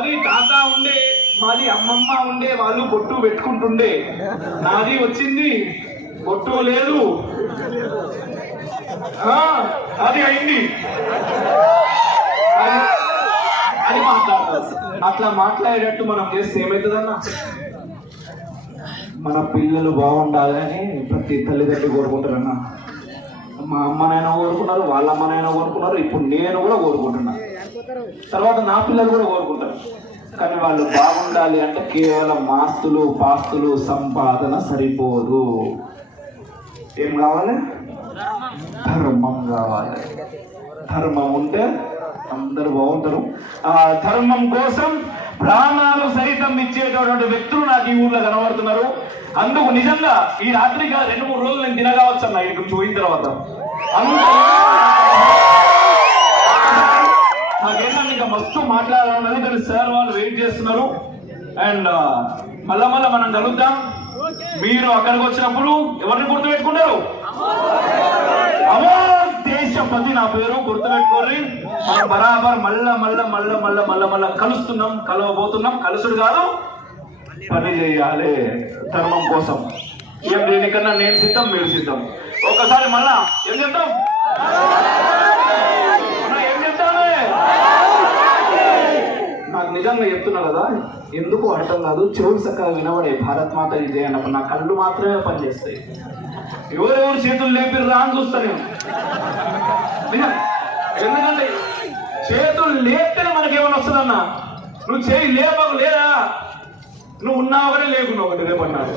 మాది తాత ఉండే, మాది అమ్మమ్మ ఉండే, వాళ్ళు బొట్టు పెట్టుకుంటుండే. నాది వచ్చింది బొట్టు లేదు, అది అయింది అని మాట్లాడతారు. అట్లా మాట్లాడేటట్టు మనం చేస్తే ఏమవుతుందన్నా? మన పిల్లలు బాగుండాలని ప్రతి తల్లిదండ్రులు కోరుకుంటారన్నా. మా అమ్మనైనా కోరుకున్నారు, వాళ్ళ అమ్మనైనా కోరుకున్నారు, ఇప్పుడు నేను కూడా కోరుకుంటున్నా, తర్వాత నా పిల్లలు కూడా కోరుకుంటారు. కానీ వాళ్ళు బాగుండాలి అంటే కేవలం ఆస్తులు పాస్తులు సంపాదన సరిపోదు. ఏం కావాలి? ధర్మం కావాలి. ధర్మం ఉంటే అందరూ బాగుంటారు. ఆ ధర్మం కోసం ప్రాణాలు సైతం ఇచ్చేటటువంటి వ్యక్తులు నాకు ఈ ఊర్లో కనబడుతున్నారు. అందుకు నిజంగా ఈ రాత్రిగా 2-3 రోజులు నేను తినగావచ్చు అన్న ఇక్కడ పోయిన తర్వాత. నాకేంటంటే ఇంకా మస్తు మాట్లాడాలన్నది, కానీ సార్ వాళ్ళు వెయిట్ చేస్తున్నారు. అండ్ మళ్ళా మనం కలుద్దాం. మీరు అక్కడికి వచ్చినప్పుడు ఎవరిని గుర్తుపెట్టుకుంటారు? అమోఘ్ దేశపతి నా పేరు గుర్తుపెట్టుకోరి. మనం బరాబర్ మళ్ళా కలుస్తున్నాం, కలవబోతున్నాం. కలుసుడు కాదు, పని చేయాలి ధర్మం కోసం. ఏం దేనికన్నా నేను సిద్ధం, మీరు సిద్ధం. ఒకసారి మళ్ళా ఏం చెప్తాం? ఏం చెప్తాను? నాకు నిజంగా చెప్తున్నా కదా, ఎందుకు అర్థం కాదు. చెవులు చక్కగా వినబడే భారత్ మాత జయ అన్నప్పుడు నా కళ్ళు మాత్రమే పనిచేస్తాయి. ఎవరెవరు చేతులు లేపిర్రు రా అని చూస్తా నేను. ఎందుకంటే చేతులు లేపితేనే మనకేమైనా వస్తుందన్నా. నువ్వు చేయి లేపకు లేదా, నువ్వు ఉన్నావు ఒకటే లేకున్నావు ఒకటి రేపన్నారు.